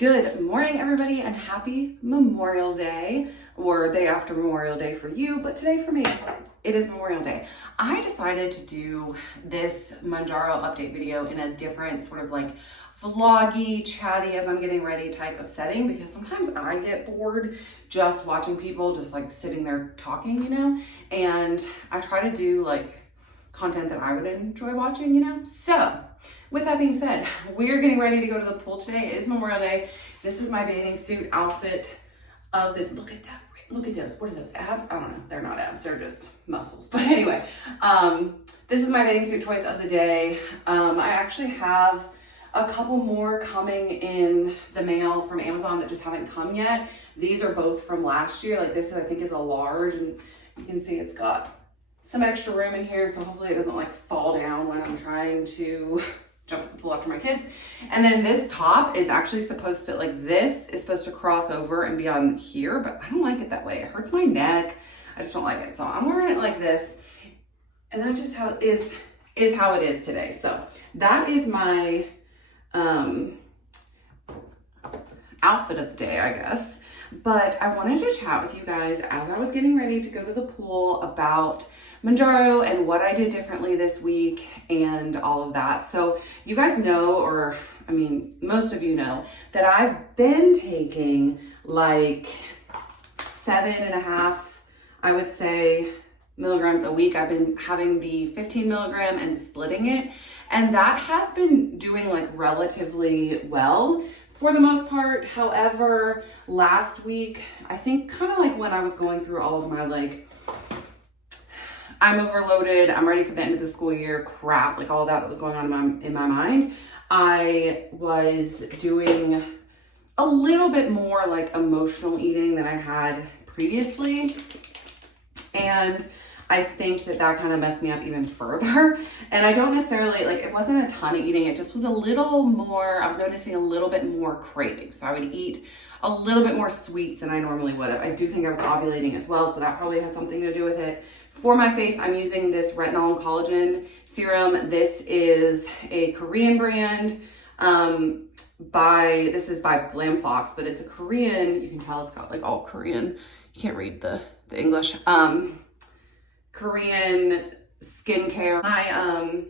Good morning, everybody, and happy Memorial Day, or day after Memorial Day for you, but today for me, it is Memorial Day. I decided to do this Mounjaro update video in a different sort of like vloggy, chatty as I'm getting ready type of setting, because sometimes I get bored just watching people just like sitting there talking, you know, and I try to do like content that I would enjoy watching, you know. So with that being said, we're getting ready to go to the pool today. It is Memorial Day. This is my bathing suit outfit of the, look at that, look at those. What are those, abs? I don't know, they're not abs, they're just muscles. But anyway, this is my bathing suit choice of the day. I actually have a couple more coming in the mail from Amazon that just haven't come yet. These are both from last year. Like this, I think, is a large, and you can see it's got some extra room in here, so hopefully it doesn't like fall down when I'm trying to jump the pool after my kids. And then this top is actually supposed to, like, this is supposed to cross over and be on here, but I don't like it that way. It hurts my neck. I just don't like it. So I'm wearing it like this, and that just how is how it is today. So that is my outfit of the day, I guess. But I wanted to chat with you guys as I was getting ready to go to the pool about Mounjaro and what I did differently this week and all of that. So you guys know, or I mean, most of you know, that I've been taking like 7.5, I would say, milligrams a week. I've been having the 15 milligram and splitting it, and that has been doing like relatively well for the most part. However, last week, I think kind of like when I was going through all of my like, I'm overloaded, I'm ready for the end of the school year crap, like all that was going on in my mind, I was doing a little bit more like emotional eating than I had previously. And I think that kind of messed me up even further. And I don't necessarily, like, it wasn't a ton of eating. It just was a little more, I was noticing a little bit more cravings. So I would eat a little bit more sweets than I normally would have. I do think I was ovulating as well, so that probably had something to do with it. For my face, I'm using this retinol and collagen serum. This is a Korean brand. This is by Glam Fox, but it's a Korean, you can tell it's got like all Korean. You can't read the English. Korean skincare. My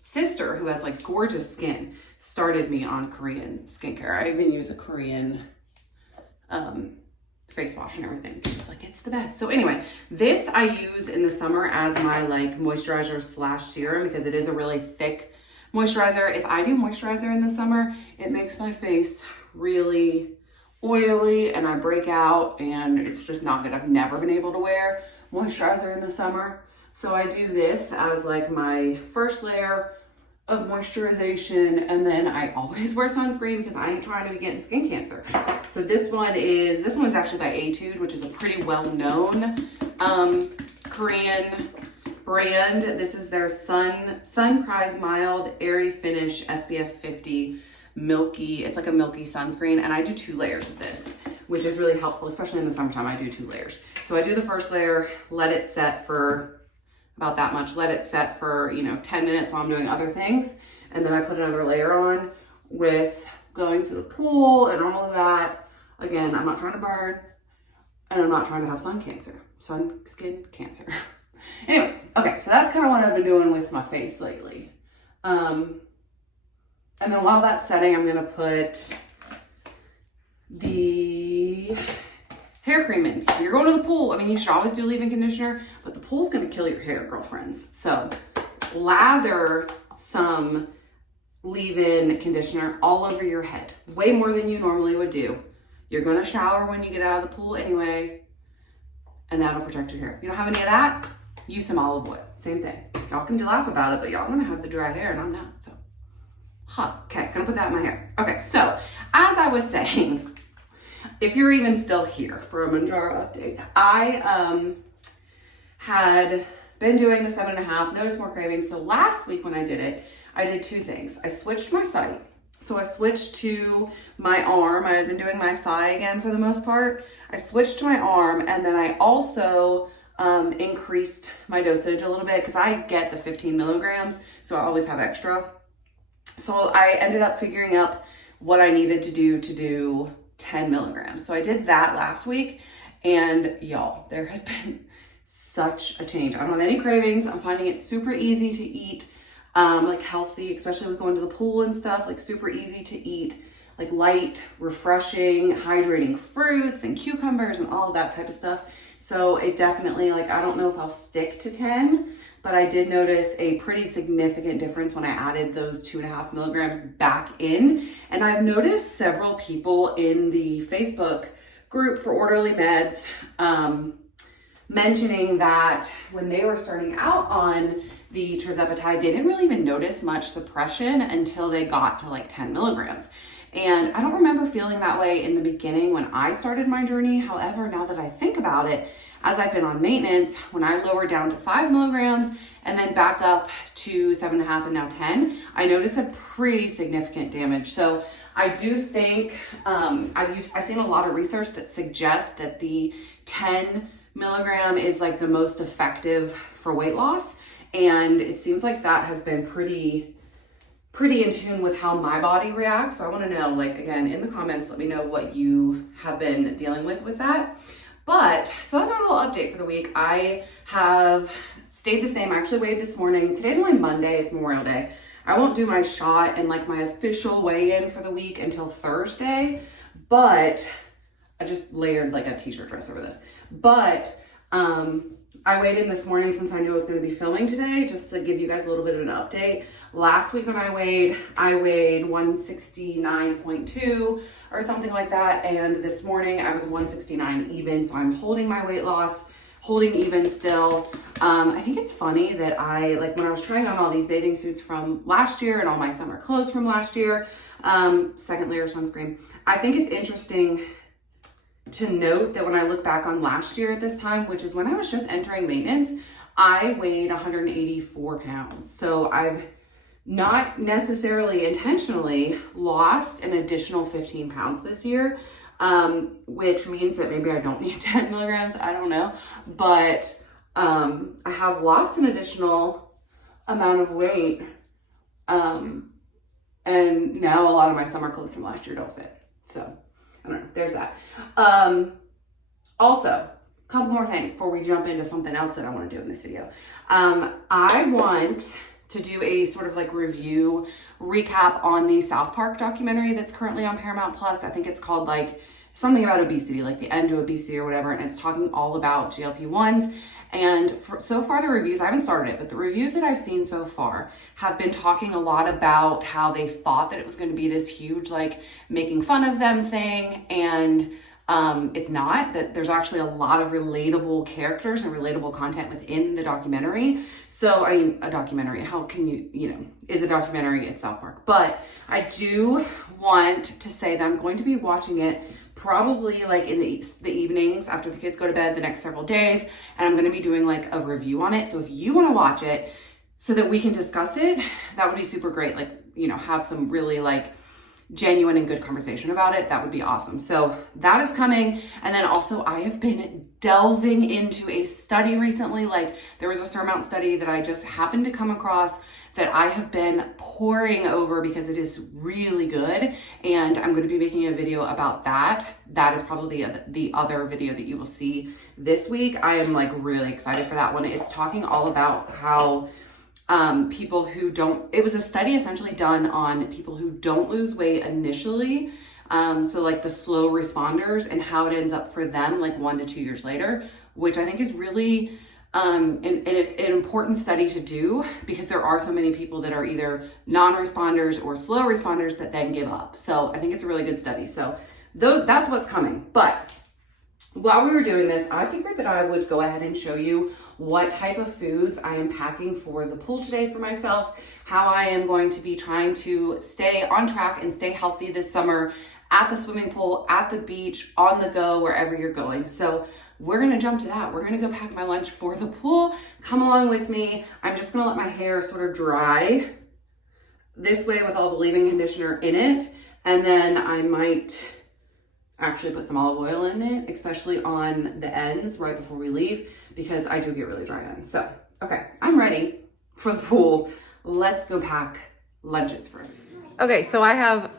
sister, who has like gorgeous skin, started me on Korean skincare. I even use a Korean face wash and everything. She's like, it's the best. So anyway, this I use in the summer as my like moisturizer / serum, because it is a really thick moisturizer. If I do moisturizer in the summer, it makes my face really oily and I break out, and it's just not good. I've never been able to wear moisturizer in the summer, so I do this as like my first layer of moisturization, and then I always wear sunscreen because I ain't trying to be getting skin cancer. So this one is actually by Etude, which is a pretty well-known Korean brand. This is their Sun Prize Mild Airy Finish SPF 50 milky. It's like a milky sunscreen, and I do 2 layers of this, which is really helpful, especially in the summertime. I do 2 layers. So I do the first layer, let it set for about that much, let it set for, 10 minutes while I'm doing other things. And then I put another layer on with going to the pool and all of that. Again, I'm not trying to burn, and I'm not trying to have skin cancer. Anyway, okay, so that's kind of what I've been doing with my face lately. And then while that's setting, I'm gonna put the hair cream in. If you're going to the pool, I mean, you should always do leave-in conditioner, but the pool's gonna kill your hair, girlfriends. So lather some leave-in conditioner all over your head, way more than you normally would do. You're gonna shower when you get out of the pool anyway, and that'll protect your hair. If you don't have any of that, use some olive oil, same thing. Y'all can laugh about it, but y'all gonna have the dry hair, and I'm not, so. Okay, gonna put that in my hair. Okay, so as I was saying, if you're even still here for a Mounjaro update, I had been doing the 7.5, noticed more cravings. So last week when I did it, I did 2 things. I switched my site. So I switched to my arm. I had been doing my thigh again for the most part. I switched to my arm, and then I also increased my dosage a little bit because I get the 15 milligrams, so I always have extra. So I ended up figuring out what I needed to do 10 milligrams. So I did that last week, and y'all, there has been such a change. I don't have any cravings. I'm finding it super easy to eat, like healthy, especially with going to the pool and stuff, like super easy to eat, like light, refreshing, hydrating fruits and cucumbers and all of that type of stuff. So it definitely, like, I don't know if I'll stick to 10, but I did notice a pretty significant difference when I added those 2.5 milligrams back in. And I've noticed several people in the Facebook group for Orderly Meds mentioning that when they were starting out on the tirzepatide, they didn't really even notice much suppression until they got to like 10 milligrams. And I don't remember feeling that way in the beginning when I started my journey. However, now that I think about it, as I've been on maintenance, when I lowered down to 5 milligrams and then back up to 7.5 and now 10, I noticed a pretty significant damage. So I do think, I've seen a lot of research that suggests that the 10 milligram is like the most effective for weight loss. And it seems like that has been pretty in tune with how my body reacts. So I want to know, like, again, in the comments, let me know what you have been dealing with that. But so that's my little update for the week. I have stayed the same. I actually weighed this morning. Today's only Monday. It's Memorial Day. I won't do my shot and like my official weigh-in for the week until Thursday, but I just layered like a t-shirt dress over this. But I weighed in this morning since I knew I was going to be filming today, just to give you guys a little bit of an update. Last week when I weighed 169.2 or something like that. And this morning I was 169 even. So I'm holding my weight loss, holding even still. I think it's funny that when I was trying on all these bathing suits from last year and all my summer clothes from last year, second layer sunscreen, I think it's interesting to note that when I look back on last year at this time, which is when I was just entering maintenance, I weighed 184 pounds. So I've not necessarily intentionally lost an additional 15 pounds this year, which means that maybe I don't need 10 milligrams. I don't know. But I have lost an additional amount of weight. And now a lot of my summer clothes from last year don't fit. So I don't know, there's that. Also, a couple more things before we jump into something else that I want to do in this video. I want to do a sort of like recap on the South Park documentary that's currently on Paramount Plus. I think it's called like something about obesity, like the end to obesity or whatever. And it's talking all about GLP-1s. And so far the reviews, I haven't started it, but the reviews that I've seen so far have been talking a lot about how they thought that it was going to be this huge, like making fun of them thing. And it's not, that there's actually a lot of relatable characters and relatable content within the documentary. So, I mean, a documentary, how can is a documentary at South Park. But I do want to say that I'm going to be watching it probably like in the evenings after the kids go to bed the next several days. And I'm going to be doing like a review on it. So if you want to watch it so that we can discuss it, that would be super great. Like, have some really like genuine and good conversation about it. That would be awesome. So that is coming. And then also I have been delving into a study recently. Like there was a Surmount study that I just happened to come across that I have been poring over because it is really good. And I'm going to be making a video about that. That is probably the other video that you will see this week. I am like really excited for that one. It's talking all about how people who don't, it was a study essentially done on people who don't lose weight initially. So like the slow responders and how it ends up for them like 1 to 2 years later, which I think is really an important study to do because there are so many people that are either non-responders or slow responders that then give up. So I think it's a really good study. So that's what's coming. But while we were doing this, I figured that I would go ahead and show you what type of foods I am packing for the pool today for myself, how I am going to be trying to stay on track and stay healthy this summer at the swimming pool, at the beach, on the go, wherever you're going. So we're gonna jump to that. We're gonna go pack my lunch for the pool. Come along with me. I'm just gonna let my hair sort of dry this way with all the leave-in conditioner in it. And then I might actually put some olive oil in it, especially on the ends right before we leave, because I do get really dry ends. So, okay, I'm ready for the pool. Let's go pack lunches for me. Okay, so I have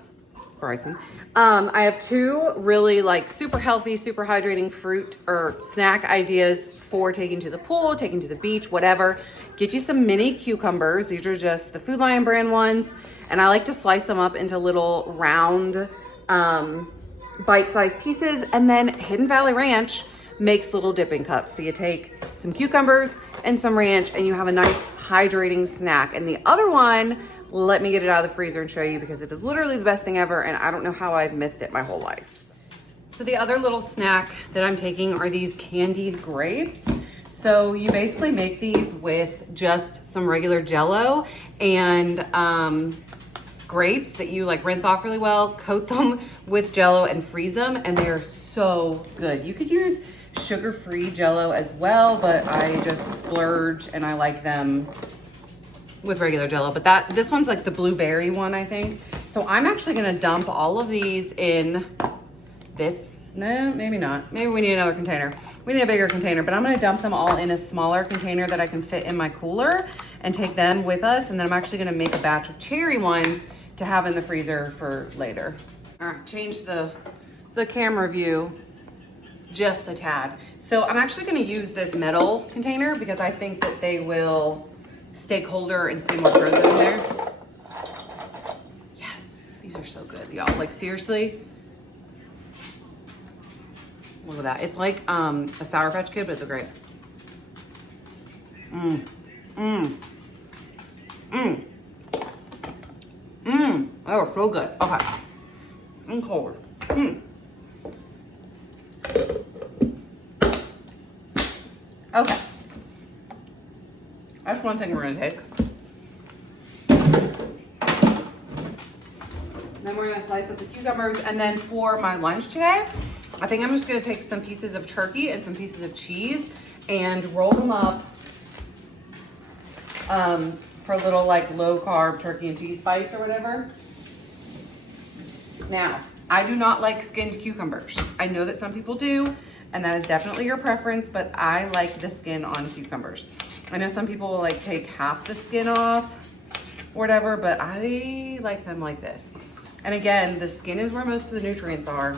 Bryson. I have two really like super healthy, super hydrating fruit or snack ideas for taking to the pool, taking to the beach, whatever. Get you some mini cucumbers. These are just the Food Lion brand ones. And I like to slice them up into little round, bite-sized pieces. And then Hidden Valley Ranch makes little dipping cups. So you take some cucumbers and some ranch and you have a nice hydrating snack. And the other one, let me get it out of the freezer and show you because it is literally the best thing ever and I don't know how I've missed it my whole life. So the other little snack that I'm taking are these candied grapes. So you basically make these with just some regular Jell-O and grapes that you like rinse off really well, coat them with Jell-O and freeze them, and they are so good. You could use sugar-free Jell-O as well, but I just splurge and I like them with regular Jell-O. But this one's like the blueberry one, I think. So I'm actually gonna dump all of these in this. No, maybe not. Maybe we need another container. We need a bigger container, but I'm gonna dump them all in a smaller container that I can fit in my cooler and take them with us. And then I'm actually gonna make a batch of cherry ones to have in the freezer for later. All right, change the camera view just a tad. So I'm actually gonna use this metal container because I think that they will stay colder and stay more frozen in there. Yes, these are so good, y'all. Like seriously, look at that. It's like a Sour Patch Kid, but it's a grape. Oh, so good. Okay. And cold. Okay. That's one thing we're gonna take. Then we're gonna slice up the cucumbers. And then for my lunch today, I think I'm just gonna take some pieces of turkey and some pieces of cheese and roll them up for little like low carb turkey and cheese bites or whatever. Now, I do not like skinned cucumbers. I know that some people do, and that is definitely your preference, but I like the skin on cucumbers. I know some people will like take half the skin off or whatever, but I like them like this. And again, the skin is where most of the nutrients are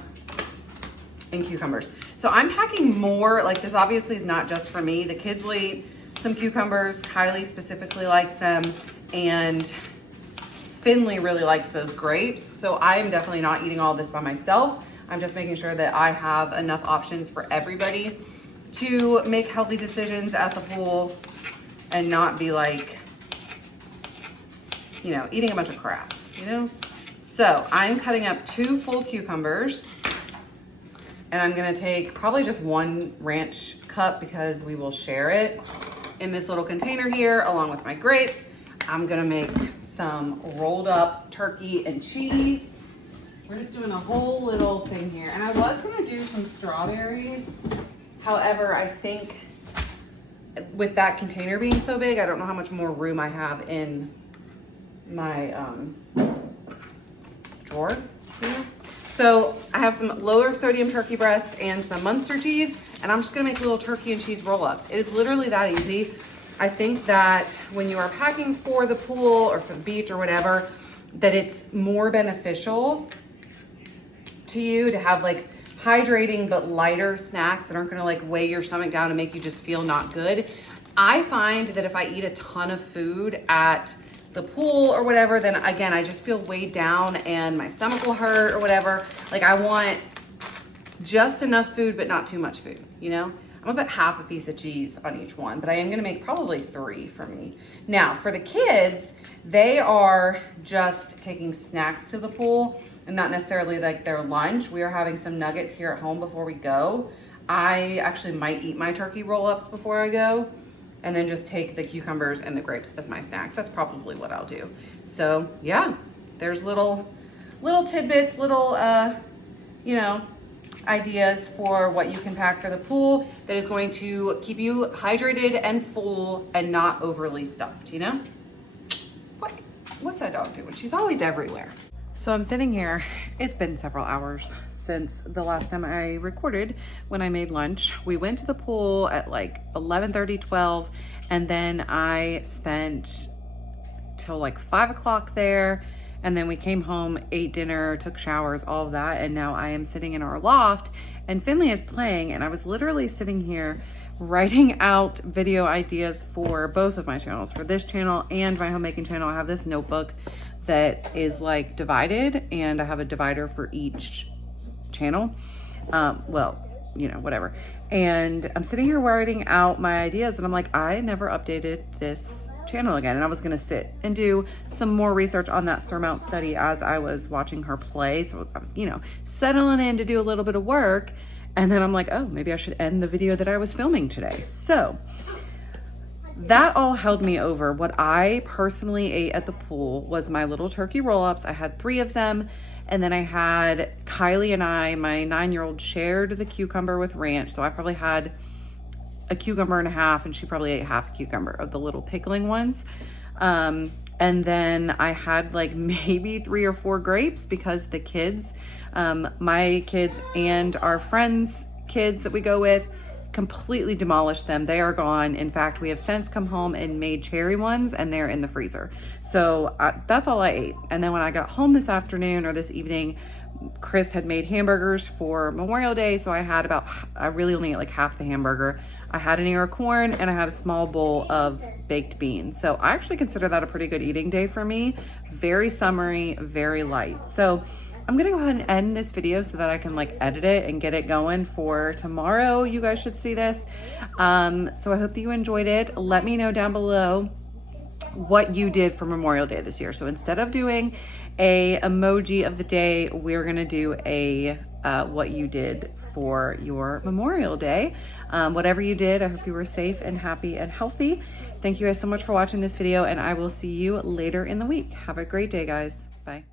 in cucumbers. So I'm packing more, like this obviously is not just for me. The kids will eat some cucumbers. Kylie specifically likes them, and Finley really likes those grapes. So I am definitely not eating all this by myself. I'm just making sure that I have enough options for everybody to make healthy decisions at the pool and not be like, you know, eating a bunch of crap, you know? So I'm cutting up 2 full cucumbers, and I'm gonna take probably just 1 ranch cup because we will share it in this little container here along with my grapes. I'm gonna make some rolled up turkey and cheese. We're just doing a whole little thing here. And I was gonna do some strawberries. However, I think with that container being so big, I don't know how much more room I have in my drawer here. So I have some lower sodium turkey breast and some Munster cheese, and I'm just gonna make little turkey and cheese roll-ups. It is literally that easy. I think that when you are packing for the pool or for the beach or whatever, that it's more beneficial to you to have like hydrating but lighter snacks that aren't gonna like weigh your stomach down and make you just feel not good. I find that if I eat a ton of food at the pool or whatever, then again, I just feel weighed down and my stomach will hurt or whatever. Like I want just enough food, but not too much food, you know? I'm gonna put half a piece of cheese on each one, but I am gonna make probably 3 for me. Now, for the kids, they are just taking snacks to the pool and not necessarily like their lunch. We are having some nuggets here at home before we go. I actually might eat my turkey roll-ups before I go and then just take the cucumbers and the grapes as my snacks. That's probably what I'll do. So yeah, there's little tidbits, little, you know, ideas for what you can pack for the pool that is going to keep you hydrated and full and not overly stuffed, you know? What's that dog doing? She's always everywhere. So I'm sitting here. It's been several hours since the last time I recorded when I made lunch. We went to the pool at like 11:30, 12, and then I spent till like 5 o'clock there. And then we came home, ate dinner, took showers, all of that. And now I am sitting in our loft and Finley is playing. And I was literally sitting here writing out video ideas for both of my channels, for this channel and my homemaking channel. I have this notebook that is like divided, and I have a divider for each channel. Well, you know, whatever. And I'm sitting here writing out my ideas and I'm like, I never updated this channel again. And I was gonna sit and do some more research on that surmount study as I was watching her play. So I was, you know, settling in to do a little bit of work. And then I'm like, oh, maybe I should end the video that I was filming today. So that all held me over. What I personally ate at the pool was my little turkey roll-ups. I had 3 of them. And then I had Kylie and I, my 9-year-old, shared the cucumber with ranch. So I probably had a cucumber and a half, and she probably ate half a cucumber of the little pickling ones. And then I had like maybe 3 or 4 grapes because the kids, my kids and our friends' kids that we go with, completely demolished them. They are gone. In fact, we have since come home and made cherry ones, and they're in the freezer. So that's all I ate. And then when I got home this afternoon or this evening, Chris had made hamburgers for Memorial Day. So I had I really only ate like half the hamburger. I had an ear of corn and I had a small bowl of baked beans. So I actually consider that a pretty good eating day for me. Very summery, very light. So I'm gonna go ahead and end this video so that I can like edit it and get it going for tomorrow. You guys should see this. So I hope that you enjoyed it. Let me know down below what you did for Memorial Day this year. So instead of doing a emoji of the day, we're gonna do a what you did for your Memorial Day. Whatever you did, I hope you were safe and happy and healthy. Thank you guys so much for watching this video, and I will see you later in the week. Have a great day, guys. Bye.